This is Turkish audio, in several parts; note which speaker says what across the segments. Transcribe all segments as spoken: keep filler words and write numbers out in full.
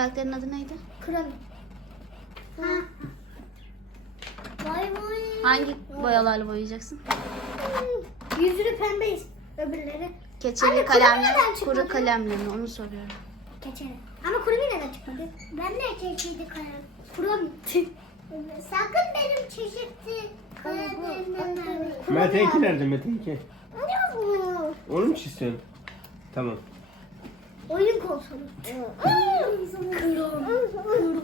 Speaker 1: karakterin adı neydi?
Speaker 2: Kurami. Ha. Vay vay.
Speaker 1: Hangi boyalarla boyayacaksın?
Speaker 2: Yüzünü pembe öbürleri.
Speaker 1: Keçeli
Speaker 2: Anne,
Speaker 1: kalemle,
Speaker 2: Kurami neden çıkmadı?
Speaker 1: kuru kalemle mi? Onu soruyorum.
Speaker 2: Keçeli. Ama Kurami neden çıkmadı? Ben de çeşitli kalem. Kurami. Sakın benim çeşitli kalemlerimden verme.
Speaker 3: Mete iki nerede Mete iki?
Speaker 2: Ne bu?
Speaker 3: Onu mu çizsin? Tamam.
Speaker 2: Oyun konsolu. Kırım. Kırım.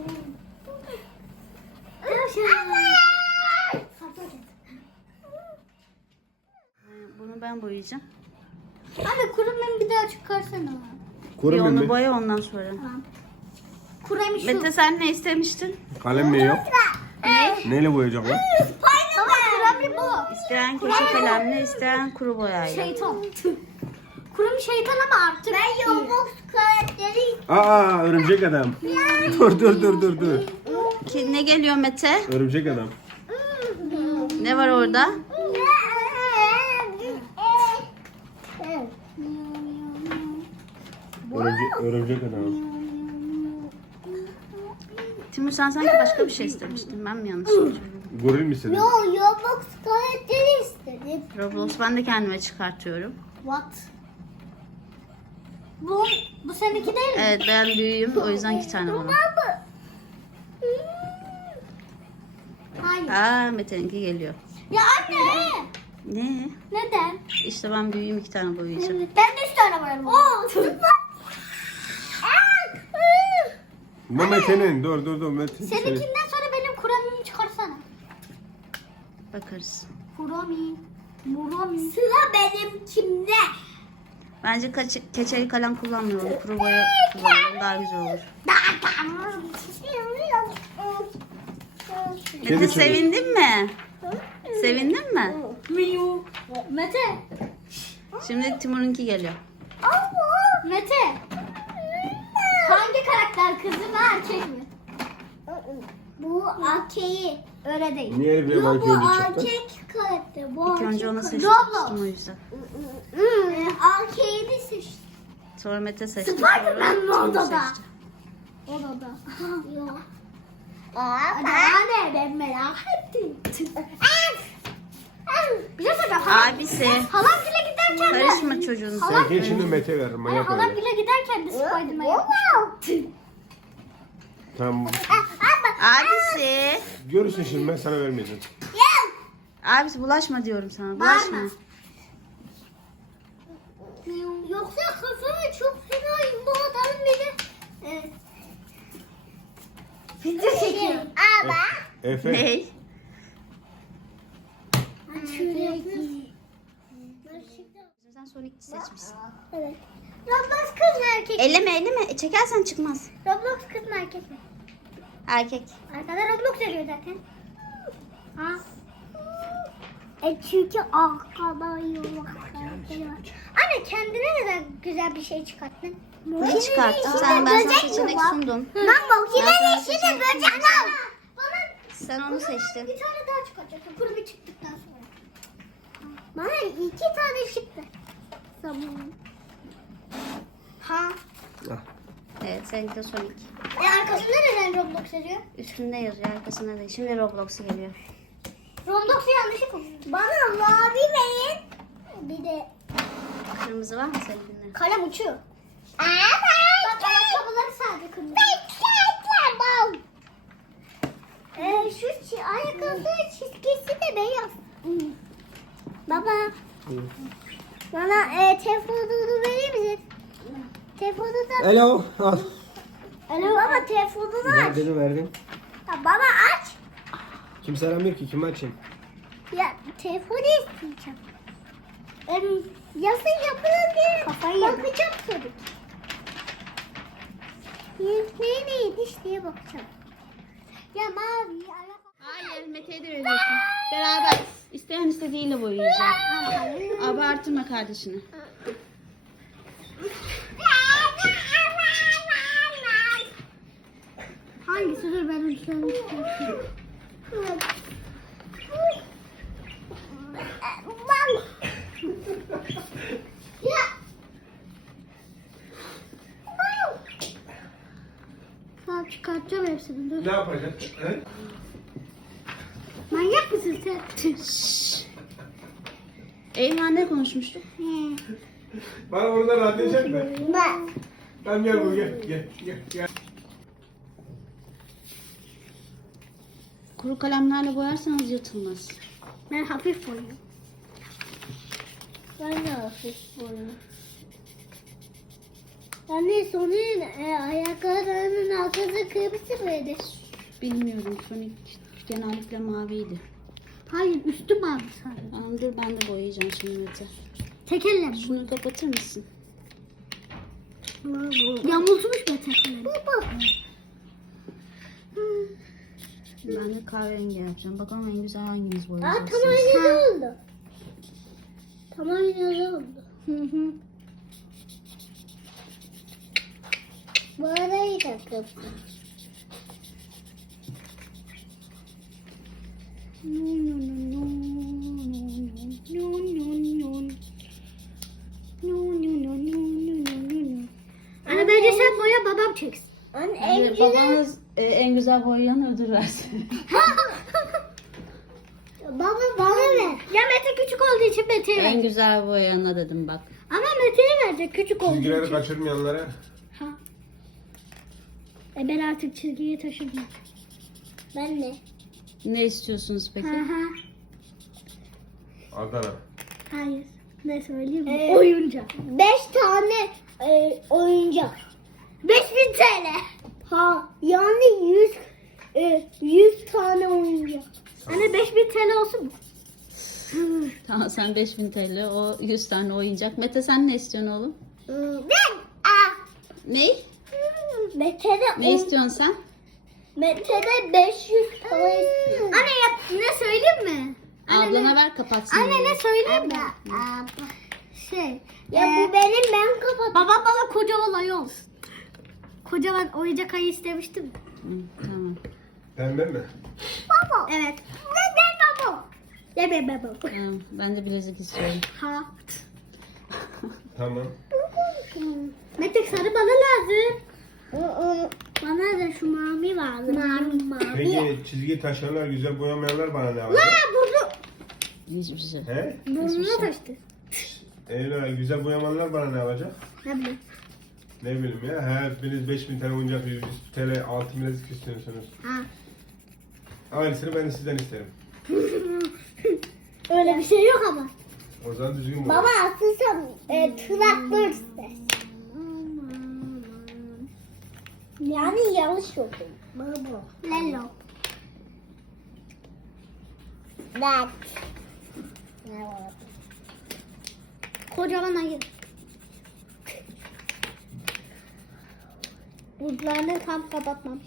Speaker 1: Bunu ben boyayacağım.
Speaker 2: Abi Kurami'ni bir daha çıkarsana.
Speaker 1: Bir
Speaker 3: Kuremi
Speaker 1: onu
Speaker 3: mi?
Speaker 1: boya ondan sonra.
Speaker 2: Tamam. Kurami şu.
Speaker 1: Mete sen ne istemiştin?
Speaker 3: Kalem mi yok?
Speaker 1: Ne?
Speaker 3: Neyle boyayacaklar?
Speaker 2: Baba Kurami bu.
Speaker 1: İsteyen keçi kalemle, isteyen kuru boyayla.
Speaker 2: Şeytan. Kurami şeytan ama artık. Ben Roblox karakteri.
Speaker 3: Aa örümcek adam. Dur dur dur dur dur.
Speaker 1: Ki, ne geliyor Mete?
Speaker 3: Örümcek adam.
Speaker 1: Ne var orada?
Speaker 3: Örümcek, örümcek adam.
Speaker 1: Timur sen sanki başka bir şey istemiştin. Ben mi yanlış hatırlıyorum?
Speaker 3: Goril mi istedin?
Speaker 2: Yo Roblox karakteri istedim.
Speaker 1: Roblox ben de kendime çıkartıyorum.
Speaker 2: What? Bu, bu seninki değil mi?
Speaker 1: Evet ben büyüğüm o yüzden iki tane bana.
Speaker 2: Baba. Hayır.
Speaker 1: Aa Mete'ninki geliyor.
Speaker 2: Ya anne.
Speaker 1: Ne?
Speaker 2: Neden?
Speaker 1: İşte ben büyüğüm iki tane boyayacağım.
Speaker 2: Ben de üç tane var. Oo, süper.
Speaker 3: Bu Mete'nin. Dur dur dur Mete.
Speaker 2: Seninkinden sonra benim Kurami'mi çıkarsana.
Speaker 1: Bakarız.
Speaker 2: Kurami. Kurami. Sıra benim kimde?
Speaker 1: Bence kaç, keçeli kalem kullanmıyorum. Kuru boya kullanıyorum. Daha güzel olur.
Speaker 3: Kedi
Speaker 1: Mete
Speaker 3: çocuk.
Speaker 1: sevindin mi? Sevindin mi?
Speaker 2: Miyu. Mete.
Speaker 1: Şimdi Timur'unki geliyor.
Speaker 2: Mete. Hangi karakter, kızı mı erkek mi? Bu erkeği. Öyle değil.
Speaker 3: Niye Elif
Speaker 2: Yo,
Speaker 3: Leman
Speaker 2: bu
Speaker 3: önce çıktı?
Speaker 2: erkek karakter. Bu
Speaker 1: İlk
Speaker 2: erkek
Speaker 1: önce onu
Speaker 2: karakter.
Speaker 1: seçmiştim o yüzden.
Speaker 2: Ee, erkeğini seçtim.
Speaker 1: Sonra Mete seçti.
Speaker 2: Spiderman
Speaker 1: sonra
Speaker 2: mi
Speaker 1: Timur
Speaker 2: odada?
Speaker 1: seçti.
Speaker 2: Odada. Yok. Hadi anne ben merak ettim. Bir şey söyleyeceğim. Halam,
Speaker 1: Abisi.
Speaker 2: halam bile giderken de.
Speaker 1: Karışma çocuğunu
Speaker 2: Halam-
Speaker 1: sen.
Speaker 3: Gel şimdi Mete ver.
Speaker 2: Ay,
Speaker 3: Manyak
Speaker 2: halam
Speaker 3: öyle.
Speaker 2: bile giderken de Spiderman yapmış.
Speaker 3: Tamam.
Speaker 1: Abisi.
Speaker 3: Görürsün şimdi ben sana vermeyeceğim.
Speaker 1: Abisi bulaşma diyorum sana. Bulaşma.
Speaker 2: Bağırma. Yoksa kafamı çok fenayım bu adamın beni. Evet. Video çekiyorum. Ama.
Speaker 3: Efe.
Speaker 1: Ney?
Speaker 2: Şöyle yapıyoruz.
Speaker 1: Sen Sonic seçmişsin.
Speaker 2: Evet. Roblox kız mı erkek mi?
Speaker 1: Elleme elleme. Çekersen çıkmaz.
Speaker 2: Roblox kız mı erkek mi?
Speaker 1: Erkek.
Speaker 2: Arkada Roblox yazıyor zaten. Ha? E çünkü arkada yok. Anne kendine neden güzel bir şey çıkarttın?
Speaker 1: Ne çıkarttın? Sen ben sana seçenek sundum.
Speaker 2: Lan bu
Speaker 1: Ben sana
Speaker 2: işini
Speaker 1: seçenek
Speaker 2: böcek
Speaker 1: sundum.
Speaker 2: al. Bana
Speaker 1: Sen onu seçtin.
Speaker 2: bir tane daha çıkartacaksın. Kuru bir çıktıktan sonra. Bana iki tane çıktı. Tamam. Ha.
Speaker 3: Ah.
Speaker 1: Evet seninki de Sonic.
Speaker 2: E arkasında neden Roblox yazıyor?
Speaker 1: Üstünde yazıyor arkasında değil. Şimdi Roblox'a geliyor.
Speaker 2: Roblox'u yanlışlıkla. Bana mavi verin. Bir de
Speaker 1: Kırmızı var mı seninkinde?
Speaker 2: kalem uçuyor. Bak ayakkabıları sadece kırmızı. Ben ee, şu çi- ayakkabı çizgisi de beyaz. Baba. Bana e, telefonunu verir misin? Telefonu da...
Speaker 3: Hello. Al.
Speaker 2: Alo baba telefonunu aç.
Speaker 3: Verdim verdim.
Speaker 2: Ya baba aç.
Speaker 3: Kimse aramıyor ki. Kimi açayım?
Speaker 2: Ya telefonu isteyeceğim. Em, Yazın yapılır diye bakacağım tabii. Ne neymiş diye bakacağım. Ya mavi ayakkabı.
Speaker 1: Hayır Mete'ye de veriyorsun. Beraber. İsteyen istediğiyle boyayacak. Abartma kardeşini.
Speaker 2: Hangisi dur ben onu söylemiştim. Ya. çıkartacağım hepsini. Dur.
Speaker 3: Ne yapacaksın? He?
Speaker 2: Manyak mısın sen?
Speaker 1: Eymen ne konuşmuştuk?
Speaker 3: Bana burada rahatlayacak mı?
Speaker 2: Ben.
Speaker 3: Tamam gel buraya gel. Gel gel gel.
Speaker 1: Kuru kalemlerle boyarsanız yırtılmaz.
Speaker 2: Ben hafif boyuyorum. Ben de hafif boyuyorum. Anne sonun e, ayaklarının altında kırmızı mıydı?
Speaker 1: Bilmiyorum. Sonic genellikle maviydi.
Speaker 2: Hayır üstü mavi sadece.
Speaker 1: Tamam dur ben de boyayacağım şimdi Mete.
Speaker 2: Tek elle.
Speaker 1: Şunu kapatır mısın?
Speaker 2: Yamultmuş mu tek elle?
Speaker 1: Ben de kahverengi yapacağım. Bakalım en güzel hanginiz
Speaker 2: Aa,
Speaker 1: boyayacaksınız.
Speaker 2: tam aynı oldu. Tam aynı oldu. Hı hı. Bu arayı takıp. Anne bence sen boya babam çeksin. Anne en
Speaker 1: Evet, babanız e, en güzel boyayan ödül versin.
Speaker 2: Baba bana ver. Ya Mete küçük olduğu için Mete'ye
Speaker 1: En
Speaker 2: ver.
Speaker 1: güzel boyayana dedim bak.
Speaker 2: Ama Mete'ye verecek küçük olduğu
Speaker 3: Çizgileri
Speaker 2: için.
Speaker 3: kaçırmayanlara.
Speaker 2: Ha. E ben artık çizgiye taşıdım. Ben ne?
Speaker 1: Ne istiyorsunuz peki?
Speaker 2: Hı hı.
Speaker 3: Adana.
Speaker 2: Hayır. Ne söyleyeyim mi? Ee, oyuncak. Beş tane e, oyuncak. Beş bin T L. Ha yani yüz e, yüz tane oyuncak. Anne beş bin T L olsun mu?
Speaker 1: Tamam sen beş bin T L o yüz tane oyuncak. Mete sen ne istiyorsun oğlum?
Speaker 2: Ben. Aa.
Speaker 1: Ne?
Speaker 2: Mete'de
Speaker 1: Ne istiyorsun sen?
Speaker 2: Mete'de beş yüz para istiyor. Anne yap, ne söyleyeyim mi?
Speaker 1: Ablana ver kapatsın.
Speaker 2: Anne
Speaker 1: onu.
Speaker 2: ne söyleyeyim mi? Şey. Ya bu benim ben kapat. Babam bana kocaman ayı olsun. Kocaman oyuncak ayı istemiştim.
Speaker 1: Hı, tamam.
Speaker 3: Pembe mi?
Speaker 2: Baba. Evet. Neden baba? Ne be baba?
Speaker 1: Tamam. Ben de bilezik istiyorum.
Speaker 2: Ha.
Speaker 3: Tamam.
Speaker 2: Mete sarı bana lazım. Bana da şu mavi lazım. Mavi mavi.
Speaker 3: Peki çizgi taşıyanlar, güzel boyamayanlar bana ne
Speaker 2: La
Speaker 3: alacak?
Speaker 2: burnu.
Speaker 1: Hiçbir şey.
Speaker 3: He?
Speaker 2: Burnuna taştı.
Speaker 3: Eyle güzel boyamayanlar bana ne alacak?
Speaker 2: Ne bileyim.
Speaker 3: Ne bileyim ya. Her biriniz beş bin tane oyuncak, yüz T L, altı bilezik istiyorsunuz.
Speaker 2: Ha.
Speaker 3: Aynısını ben de sizden isterim.
Speaker 2: Öyle bir şey yok ama.
Speaker 3: O zaman düzgün boy.
Speaker 2: Baba aslında e, traktör ister. Yani yanlış oldu. Baba. Lelo. That. Ne var? Kocaman ayı. Buzlarını tam kapatmamış.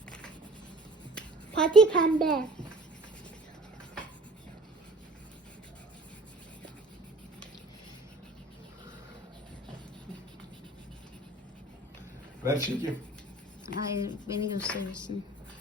Speaker 2: Pati pembe.
Speaker 3: Ver çekeyim.
Speaker 1: Hayır beni gösterirsin.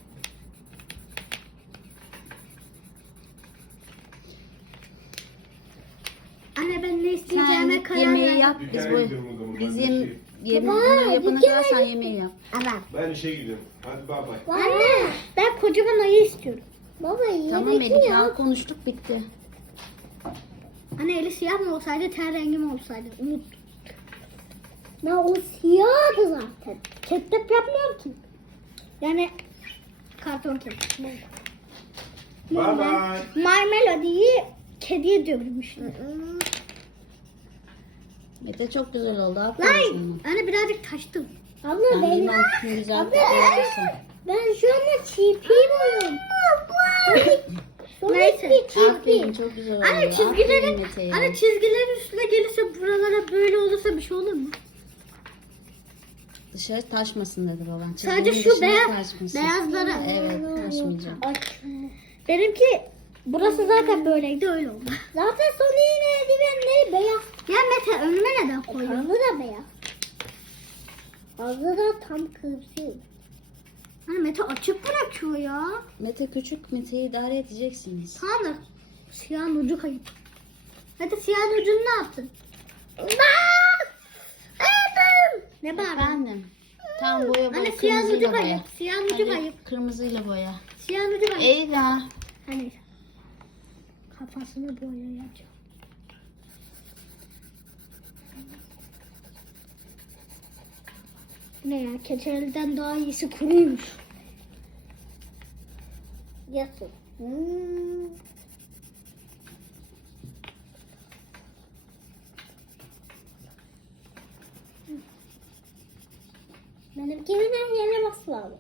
Speaker 2: Anne ben ne
Speaker 1: Sen
Speaker 2: isteyeceğime
Speaker 1: git
Speaker 2: karar
Speaker 1: yemeği
Speaker 2: verdim.
Speaker 1: yap. Biz,
Speaker 3: Dükkana
Speaker 1: boy
Speaker 3: gidiyorum o zaman,
Speaker 1: biz
Speaker 3: ben de
Speaker 1: yem
Speaker 3: şey-
Speaker 1: yem
Speaker 2: Baba,
Speaker 1: bunları yapana
Speaker 2: dükkana
Speaker 1: kadar sen
Speaker 2: git.
Speaker 1: yemeği yap.
Speaker 2: Ama.
Speaker 3: Ben işe gidiyorum. Hadi bay bay.
Speaker 2: Anne ben kocaman ayı istiyorum. Baba
Speaker 1: Tamam
Speaker 2: yemek
Speaker 1: Melih
Speaker 2: ya.
Speaker 1: ya konuştuk bitti.
Speaker 2: Anne eli siyah mı olsaydı ten rengim olsaydı unuttum. Ya o siyahdı zaten. Ketçap yapmıyorum ki. Yani karton ketçap.
Speaker 3: Bye bye.
Speaker 2: My Melody'yi kediye dövmüşler.
Speaker 1: Mete çok güzel oldu. Aferin
Speaker 2: Lan
Speaker 1: sana.
Speaker 2: anne birazcık taştım. Abla
Speaker 1: Ben benim altını güzel boyarsan.
Speaker 2: ben şu anda çipi boyuyorum. Neyse.
Speaker 1: Aferin çok güzel oldu.
Speaker 2: Anne
Speaker 1: Aferin
Speaker 2: çizgilerin,
Speaker 1: Mete'ye.
Speaker 2: anne çizgilerin üstüne gelirse buralara böyle olursa bir şey olur mu?
Speaker 1: Dışarı taşmasın dedi baban.
Speaker 2: Sadece
Speaker 1: Çizginin
Speaker 2: şu
Speaker 1: dışına
Speaker 2: beyaz,
Speaker 1: taşmasın.
Speaker 2: beyazlara.
Speaker 1: Evet taşmayacak.
Speaker 2: Benimki burası zaten böyleydi öyle oldu. Zaten Sony'nin eldivenleri beyaz. Ya Mete önüme neden koyuyorsun? Ağzı da beyaz. Ağzı da tam kırmızı. Hani Mete açık bırakıyor ya.
Speaker 1: Mete küçük Mete'yi idare edeceksiniz.
Speaker 2: Tamam da siyahın ucu kayıp. Mete siyahın ucunu ne yaptın? Ne bağırdın?
Speaker 1: Efendim. Tam boya boya.
Speaker 2: Anne siyah ucu
Speaker 1: Kırmızıyla boya.
Speaker 2: kayıp. Siyah ucu
Speaker 1: Hadi,
Speaker 2: kayıp.
Speaker 1: kırmızıyla boya.
Speaker 2: Siyah ucu kayıp.
Speaker 1: Eyvah.
Speaker 2: Hani kafasını boyayacağım. Ne ya, keçeliden daha iyisi kuruymuş. Yasın. Hmm. Benimkinin her yerine basma abi.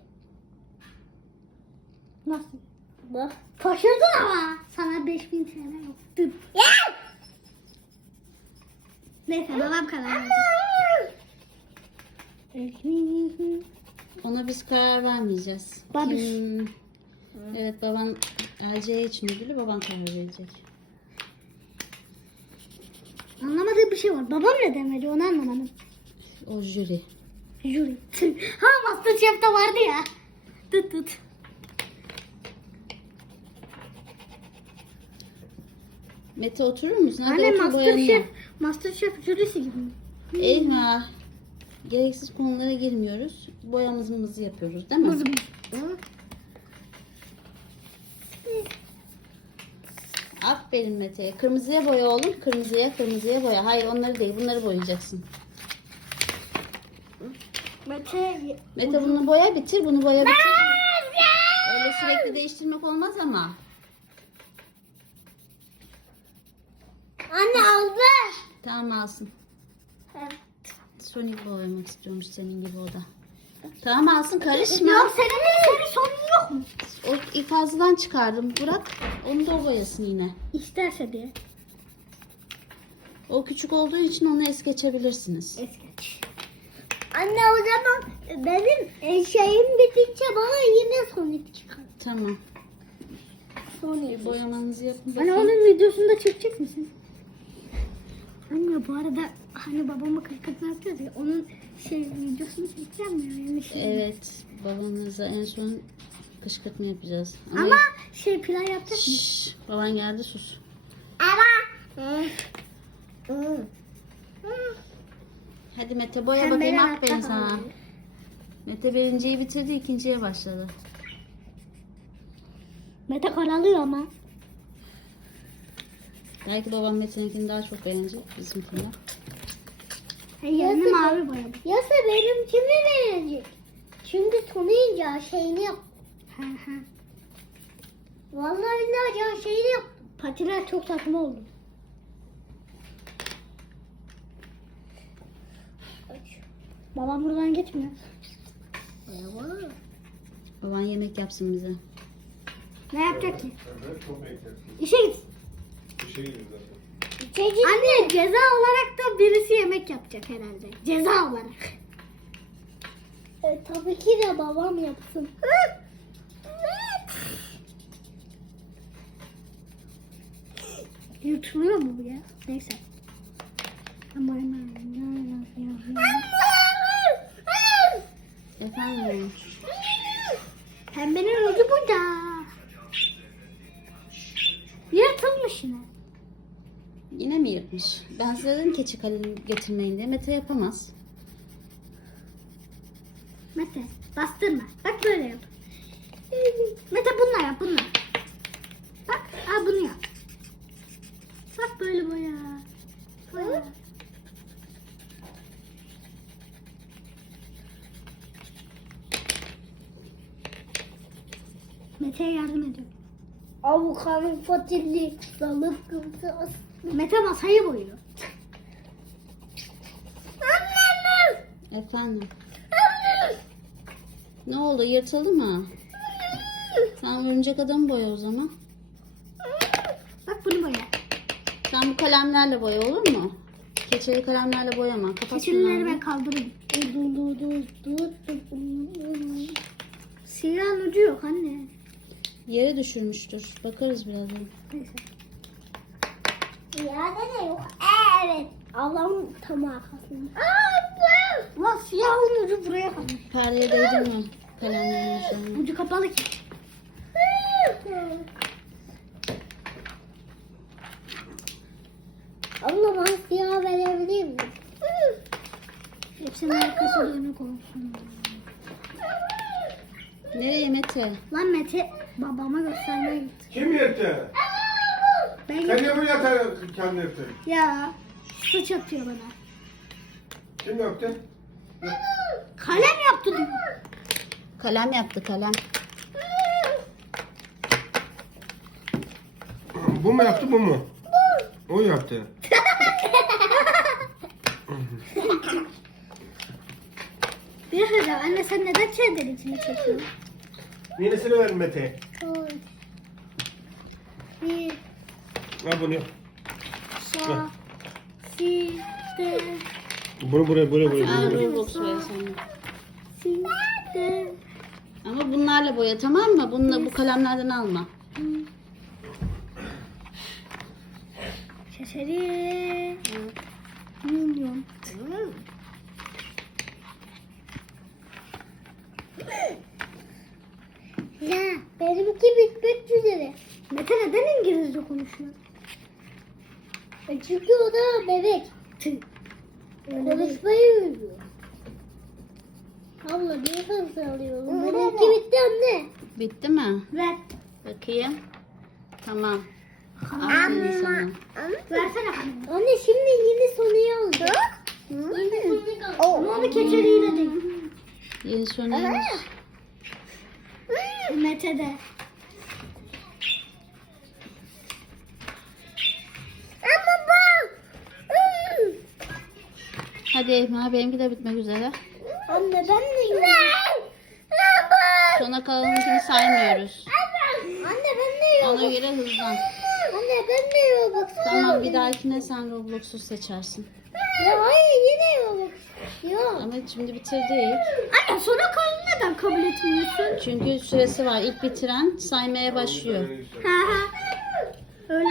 Speaker 2: Nasıl? Bak. Taşırdın ama. Sana beş bin T L yaptım. Neyse babam karar verecek.
Speaker 1: Ona biz karar vermeyeceğiz.
Speaker 2: Babiş.
Speaker 1: Kim- Evet, baban L C için ödülü baban karar verecek.
Speaker 2: Anlamadığım bir şey var. Babam ne demedi onu anlamadım.
Speaker 1: O jüri.
Speaker 2: Jüri. Ha, Masterchef'te vardı ya. Tut tut.
Speaker 1: Mete oturur musun? Hadi
Speaker 2: Anne
Speaker 1: otur, boyanıyor.
Speaker 2: Masterchef, Masterchef jürisi gibi.
Speaker 1: Eyvah. Gereksiz konulara girmiyoruz. Boyamızımızı yapıyoruz değil mi?
Speaker 2: Mızım.
Speaker 1: Aferin Mete'ye. Kırmızıya boya oğlum. Kırmızıya, kırmızıya boya. Hayır, onları değil. Bunları boyayacaksın.
Speaker 2: Mete.
Speaker 1: Mete bunu boya bitir. Bunu boya bitir. Öyle sürekli değiştirmek olmaz ama.
Speaker 2: Anne aldı.
Speaker 1: Tamam, alsın. Sonic boyamak istiyormuş senin gibi o da. Tamam, alsın, karışma.
Speaker 2: Yok senin senin sorun yok mu?
Speaker 1: O fazladan çıkardım. Bırak. Onu da o boyasın yine.
Speaker 2: İsterse diye.
Speaker 1: O küçük olduğu için onu es geçebilirsiniz.
Speaker 2: Es geç. Anne o zaman benim e, şeyim bitince bana yine Sonic çıkar.
Speaker 1: Tamam.
Speaker 2: Sonic.
Speaker 1: Boyamanızı yapın.
Speaker 2: Anne
Speaker 1: bakayım.
Speaker 2: onun videosunu da çekecek misin? Anne bu arada hani babamı kırkırtma yapıyoruz ya, onun şey videosunu çekeceğim ya. Yani şey.
Speaker 1: Evet. Babanıza en son kışkırtma yapacağız.
Speaker 2: Ama şey plan yapacak mı?
Speaker 1: Şşş, baban geldi, sus.
Speaker 2: Ama.
Speaker 1: Hadi Mete boya
Speaker 2: Pembe
Speaker 1: bakayım,
Speaker 2: ve
Speaker 1: aferin
Speaker 2: hatta
Speaker 1: sana.
Speaker 2: mavi.
Speaker 1: Mete birinciyi bitirdi, ikinciye başladı.
Speaker 2: Mete karalıyor ama.
Speaker 1: Belki babam Mete'ninkini daha çok beğenecek bizimkinden.
Speaker 2: Yerini mavi boyadım.
Speaker 4: Yasa benim kimi verecek? Çünkü tanıyınca şeyini yap.
Speaker 2: Hı hı.
Speaker 4: Vallahi billahi ya şeyini yap.
Speaker 2: Patiler çok saçma oldu. Babam buradan geçmiyor.
Speaker 1: Baban yemek yapsın bize.
Speaker 2: Ne yapacak ki?
Speaker 3: Evet, çok beklersin.
Speaker 2: İşe git.
Speaker 3: Bir şey gibi zaten.
Speaker 4: Çekil.
Speaker 2: Anne ceza olarak da birisi yemek yapacak herhalde. Ceza olarak.
Speaker 4: E, tabii ki de babam yapsın.
Speaker 2: Yutuluyor mu bu ya? Neyse. Aman aman.
Speaker 1: Efendim.
Speaker 2: Pembenin ucu burada. Yırtılmış yine.
Speaker 1: Yine mi yırtmış? Ben size dedim keçi kalemi getirmeyin diye. Mete yapamaz.
Speaker 2: Mete bastırma. Bak böyle yap. Mete bununla yap bununla. Bak al bunu yap. Bak böyle boya. Boya. Mete'ye yardım ediyorum.
Speaker 4: Avukanın fatilli balık kızı.
Speaker 2: Mete masayı boyuyor.
Speaker 1: Efendim. Ne oldu? Yırtıldı mı? Sen örümcek adamı boya o zaman.
Speaker 2: Bak bunu boya.
Speaker 1: Sen bu kalemlerle boya, olur mu? Keçeli kalemlerle boyama. Kapat
Speaker 2: Keçilileri
Speaker 1: şunları.
Speaker 2: ben kaldırayım. Siyahın ucu yok anne.
Speaker 1: Yere düşürmüştür. Bakarız birazdan.
Speaker 2: Neyse.
Speaker 4: Yerde de yok. Evet. Allah'ım tam arkasında.
Speaker 2: Ulan siyahın ucu buraya kalmış.
Speaker 1: Perle değdi mi? Kalemlerin üzerine.
Speaker 2: Ucu kapalı ki.
Speaker 4: Abla bana siyah verebilir misin?
Speaker 2: Hepsinin arkası dönük olsun.
Speaker 1: Nereye Mete?
Speaker 2: Lan Mete babama göstermeye gitti.
Speaker 3: Kim yaptı?
Speaker 2: Ben
Speaker 3: Sen niye bunu yatar kendi yaptın?
Speaker 2: Ya suç atıyor bana.
Speaker 3: Kim yaptı?
Speaker 2: Kalem yaptı diyor.
Speaker 1: Kalem yaptı kalem.
Speaker 3: Bu mu yaptı bu mu? O yaptı.
Speaker 2: Bir şey söyleyeceğim. Anne sen neden çayların içine çekiyorsun?
Speaker 3: Yenisini ver Mete.
Speaker 2: Oy. Bir,
Speaker 3: Al bunu.
Speaker 2: sa, si, de,
Speaker 3: Bunu buraya buraya buraya.
Speaker 1: Aa,
Speaker 3: buraya.
Speaker 1: Roblox boya sana.
Speaker 2: si, de.
Speaker 1: Ama bunlarla boya tamam mı? Bununla, bu kalemlerden alma.
Speaker 2: Şaşırı. Milyon.
Speaker 4: Ya benimki bitmek üzere.
Speaker 2: Mete neden İngilizce konuşuyor?
Speaker 4: E Çünkü o da bebek.
Speaker 2: Tüh. Öyle değil.
Speaker 4: Konuşmayı öğreniyor. Abla niye hızlı alıyorum? Benimki bitti anne.
Speaker 1: Bitti mi?
Speaker 2: Ver.
Speaker 1: Bakayım. Tamam. Aferin sana.
Speaker 2: Versene kalemi.
Speaker 4: Anne şimdi yeni sonuyu aldı. Yeni sonuyu aldı.
Speaker 2: Ama onu keçeliyle değil.
Speaker 1: Yeni sonuymuş.
Speaker 2: Mete de.
Speaker 4: Ama bak.
Speaker 1: Hadi Eyma benimki de bitmek üzere.
Speaker 4: Anne ben de yiyorum.
Speaker 1: Sona kalanınkini saymıyoruz.
Speaker 4: Anne ben de yiyorum.
Speaker 1: Ona göre hızlan.
Speaker 4: Anne ben de yiyorum. Bak.
Speaker 1: Tamam bir dahakine sen Roblox'u seçersin.
Speaker 4: Ya hayır yine yiyorum. Yok.
Speaker 1: Ama şimdi bitirdik.
Speaker 2: Anne sonra kalanı neden kabul etmiyorsun?
Speaker 1: Çünkü süresi var. İlk bitiren saymaya başlıyor.
Speaker 2: Ha ha. Öyle.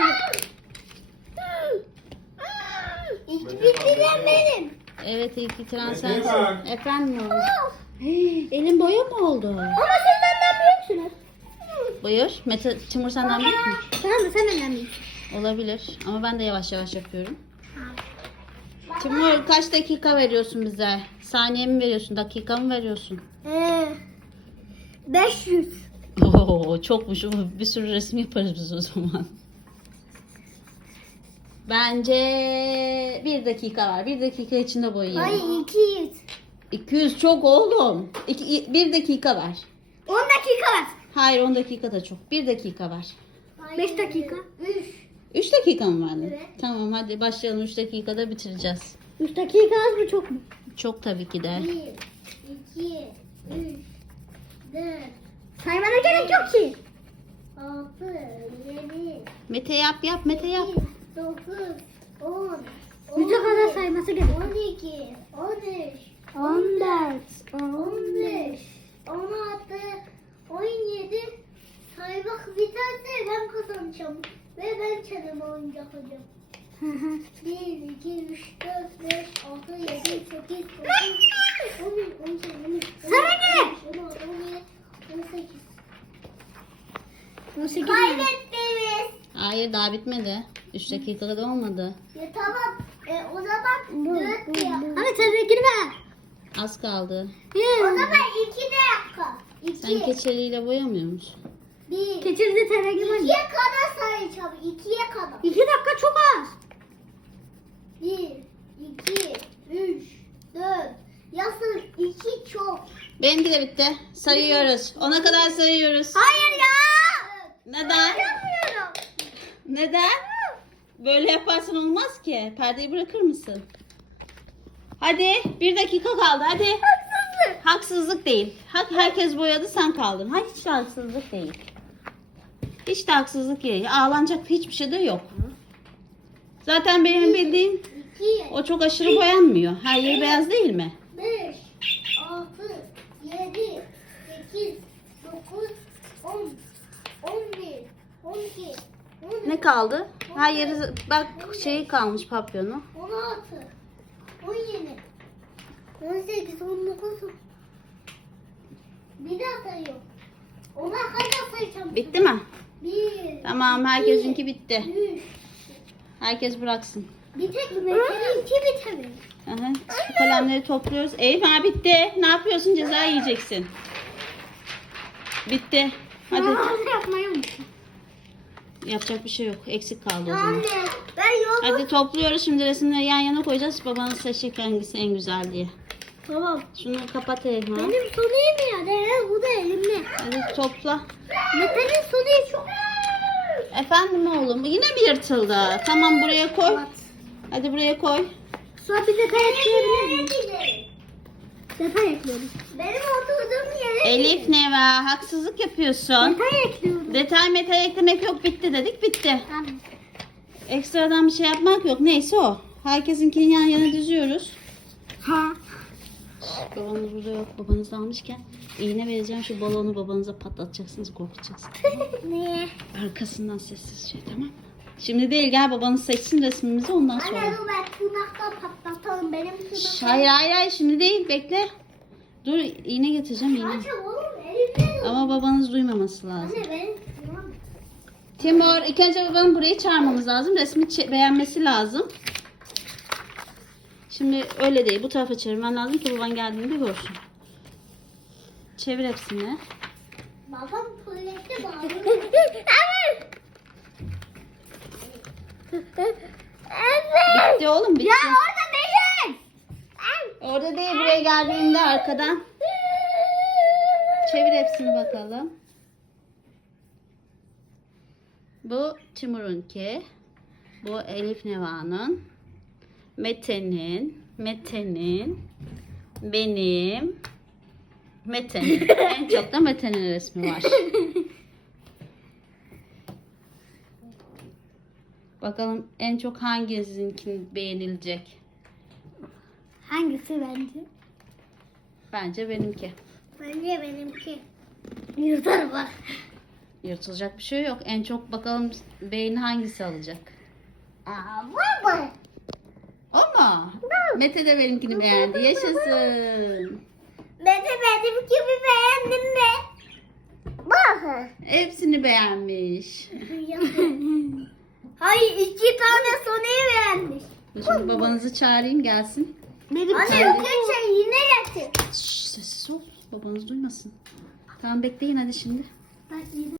Speaker 4: İlk bitiren benim.
Speaker 1: Evet ilk bitiren
Speaker 3: Mete
Speaker 1: sensin.
Speaker 3: bak.
Speaker 1: Efendim oğlum. Hey, elin boya mı oldu?
Speaker 2: Ama siz benden büyüksünüz.
Speaker 1: Buyur. Mete, Timur senden büyük mü?
Speaker 2: Tamam mı? Sen benden büyüksün.
Speaker 1: Olabilir. Ama ben de yavaş yavaş yapıyorum. Timur kaç dakika veriyorsun bize? Saniye mi veriyorsun? Dakika mı veriyorsun?
Speaker 2: Ee, beş yüz.
Speaker 1: Oo, çokmuş. Bir sürü resim yaparız biz o zaman. Bence bir dakika var. Bir dakika içinde boyayalım.
Speaker 4: Hayır iki yüz.
Speaker 1: iki yüz çok oğlum. İki, bir dakika var.
Speaker 2: on dakika var.
Speaker 1: Hayır on dakika da çok. Bir dakika var.
Speaker 2: beş dakika.
Speaker 4: Üç.
Speaker 1: Üç dakika mı vardı?
Speaker 4: Evet.
Speaker 1: Tamam hadi başlayalım. Üç dakikada bitireceğiz.
Speaker 2: üç dakika az mı çok mu?
Speaker 1: Çok tabii ki de.
Speaker 4: Bir, iki, üç, dört,
Speaker 2: Saymana gerek yok ki.
Speaker 4: altı, yedi,
Speaker 1: Mete yap yap Mete yap.
Speaker 4: sekiz, dokuz, on,
Speaker 2: Yüze kadar sayması gerek.
Speaker 4: on iki, on üç,
Speaker 2: on dört.
Speaker 4: on beş, on altı, on yedi. Saymak biterse ben kazanacağım. Ve ben kendime oyuncak alacağım. bir, iki, üç, dört, beş, altı, yedi, sekiz, dokuz, on bir, on iki, on üç,
Speaker 2: Sana ne?
Speaker 4: on altı, on yedi, on sekiz.
Speaker 2: on sekiz.
Speaker 4: Kaybettiniz.
Speaker 1: Hayır daha bitmedi. Üç dakikada da olmadı.
Speaker 4: Ya tamam. E, o zaman dört ya.
Speaker 2: Hadi sen rengini ver.
Speaker 1: Az kaldı.
Speaker 4: O zaman iki de yap. İki.
Speaker 1: Sen keçeliyle boyamıyor musun?
Speaker 4: Bir.
Speaker 2: Keçirdi ten rengi var.
Speaker 4: İkiye kadar sayacağım. İkiye kadar.
Speaker 2: İki dakika çok az.
Speaker 4: Bir, iki, üç, dört. Yasın iki çok.
Speaker 1: Benimki de bitti. Sayıyoruz. Ona kadar sayıyoruz.
Speaker 2: Hayır ya.
Speaker 1: Neden?
Speaker 2: Yapmıyorum.
Speaker 1: Neden? Böyle yaparsan olmaz ki. Perdeyi bırakır mısın? Hadi bir dakika kaldı hadi.
Speaker 2: Haksızlık.
Speaker 1: Haksızlık değil. Hak herkes boyadı sen kaldın. Ha, hiç de haksızlık değil. Hiç de haksızlık değil. Ağlanacak hiçbir şey de yok. Zaten benim bildiğim
Speaker 4: İki,
Speaker 1: o çok aşırı boyanmıyor. Her yeri beyaz değil mi?
Speaker 4: beş, altı, yedi, sekiz, dokuz, on, on bir, on iki, on üç,
Speaker 1: Ne kaldı? Her yeri bak şeyi kalmış papyonu.
Speaker 4: on altı, on yedi, on sekiz, on dokuz. Bir daha sayıyorum. Ona kadar sayacağım.
Speaker 1: Bitti mi?
Speaker 4: Bir.
Speaker 1: Tamam herkesinki bitti.
Speaker 4: Üç.
Speaker 1: Herkes bıraksın.
Speaker 4: Bir tek Mete'nin iki bitemiyor.
Speaker 1: Aha, şu kalemleri topluyoruz. Eyvah bitti. Ne yapıyorsun? Ceza yiyeceksin. Bitti. Hadi.
Speaker 2: Hadi yapmayı unuttum.
Speaker 1: Yapacak bir şey yok. Eksik kaldı o zaman.
Speaker 4: Anne ben yok.
Speaker 1: Hadi topluyoruz şimdi, resimleri yan yana koyacağız. Babanız seçecek hangisi en güzel diye.
Speaker 2: Tamam.
Speaker 1: Şunu kapat Elma.
Speaker 2: Benim Sony'im ya. Evet, bu da elimde.
Speaker 1: Hadi topla.
Speaker 2: Mete'nin Sony'i çok...
Speaker 1: Efendim oğlum, yine mi yırtıldı? Tamam, buraya koy. Hadi buraya koy.
Speaker 2: Sonra bir detay ekleyebilir miyim? Detay ekliyorum.
Speaker 4: Benim oturduğum yere
Speaker 1: Elif Neva, haksızlık yapıyorsun.
Speaker 2: Detay ekliyorum.
Speaker 1: Detay metal eklemek yok, bitti dedik, bitti.
Speaker 2: Tamam.
Speaker 1: Ekstradan bir şey yapmak yok, neyse o. Herkesinkini yan yana diziyoruz.
Speaker 2: Ha.
Speaker 1: Babanız burada yok, babanız almışken iğne vereceğim, şu balonu babanıza patlatacaksınız, korkutacaksınız.
Speaker 2: Ne?
Speaker 1: Arkasından sessizce, tamam mı? Şimdi değil, gel babanız seçsin resmimizi, ondan sonra.
Speaker 4: Anne dur ben tırnakla patlatalım. Benim
Speaker 1: Şş,
Speaker 4: tırnakla.
Speaker 1: hayır hayır hayır, şimdi değil, bekle. Dur, iğne getireceğim, iğne.
Speaker 4: Açam oğlum elimde dur.
Speaker 1: Ama babanız duymaması lazım.
Speaker 4: Anne benim tırnağım.
Speaker 1: Timur, ilk önce babanın burayı çağırmamız lazım. Resmi çe- beğenmesi lazım. Şimdi öyle değil. Bu tarafa çevirmen lazım ki baban geldiğinde görsün. Çevir hepsini.
Speaker 4: Babam tuvalette bağlı.
Speaker 2: Evet. Evet.
Speaker 1: Bitti oğlum, bitti.
Speaker 2: Ya orada değil.
Speaker 1: Orada değil, buraya geldiğinde arkadan. Çevir hepsini bakalım. Bu Timur'unki. Bu Elif Neva'nın. Mete'nin. Mete'nin. Benim. Mete'nin. En çok da Mete'nin resmi var. Bakalım en çok hangisininki beğenilecek?
Speaker 2: Hangisi bence?
Speaker 1: Bence benimki.
Speaker 2: Bence benimki. Yurtar bak.
Speaker 1: Yırtılacak bir şey yok. En çok bakalım beğeni hangisi alacak?
Speaker 2: Aa, baba.
Speaker 1: Ama Mete de benimkini beğendi. Yaşasın.
Speaker 2: Mete benim gibi beğendin mi? Bak.
Speaker 1: Hepsini beğenmiş.
Speaker 2: Hayır, iki tane Sony'yi beğenmiş.
Speaker 1: Dur şimdi babanızı çağırayım, gelsin.
Speaker 2: Benim
Speaker 1: Anne,
Speaker 2: Anne, şey yine getir.
Speaker 1: Şşş, sessiz ol. Babanız duymasın. Tamam, bekleyin hadi şimdi.
Speaker 2: Bak, yine.